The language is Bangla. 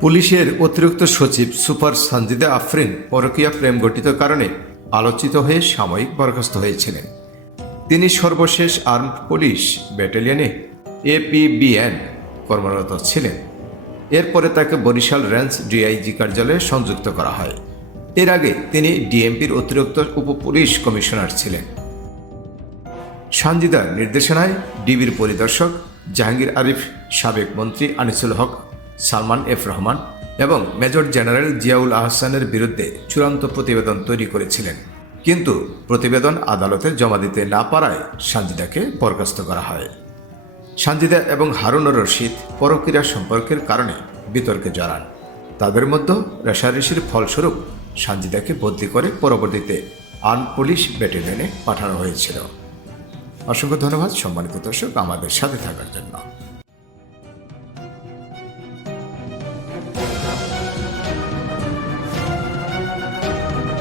পুলিশের অতিরিক্ত সচিব সুপার সঞ্জিদা আফরিন পরকীয়া প্রেম গঠিত কারণে আলোচিত হয়ে সাময়িক বরখাস্ত হয়েছিলেন। তিনি সর্বশেষ আর্মড পুলিশ ব্যাটালিয়নে এপিবিএন কর্মরত ছিলেন। এরপরে তাকে বরিশাল রেঞ্জ ডিআইজি কার্যালয়ে সংযুক্ত করা হয়। এর আগে তিনি ডিএমপির অতিরিক্ত উপপুলিশ কমিশনার ছিলেন। সানজিদার নির্দেশনায় ডিবির পরিদর্শক জাহাঙ্গীর আরিফ, সাবেক মন্ত্রী আনিসুল হক সালমান এফ রহমান এবং মেজর জেনারেল জিয়াউল আহসানের বিরুদ্ধে চূড়ান্ত প্রতিবেদন তৈরি করেছিলেন। কিন্তু প্রতিবেদন আদালতে জমা দিতে না পারায় সানজিদাকে বরখাস্ত করা হয়। সানজিদা এবং হারুনুর রশিদ পরক্রিয়া সম্পর্কের কারণে বিতর্কে জড়ান। তাদের মধ্যে রেশারেশির ফলস্বরূপ সানজিদাকে বদলি করে পরবর্তীতে আর্ম পুলিশ ব্যাটালিয়নে পাঠানো হয়েছিল। অসংখ্য ধন্যবাদ সম্মানিত দর্শক, আমাদের সাথে থাকার জন্য।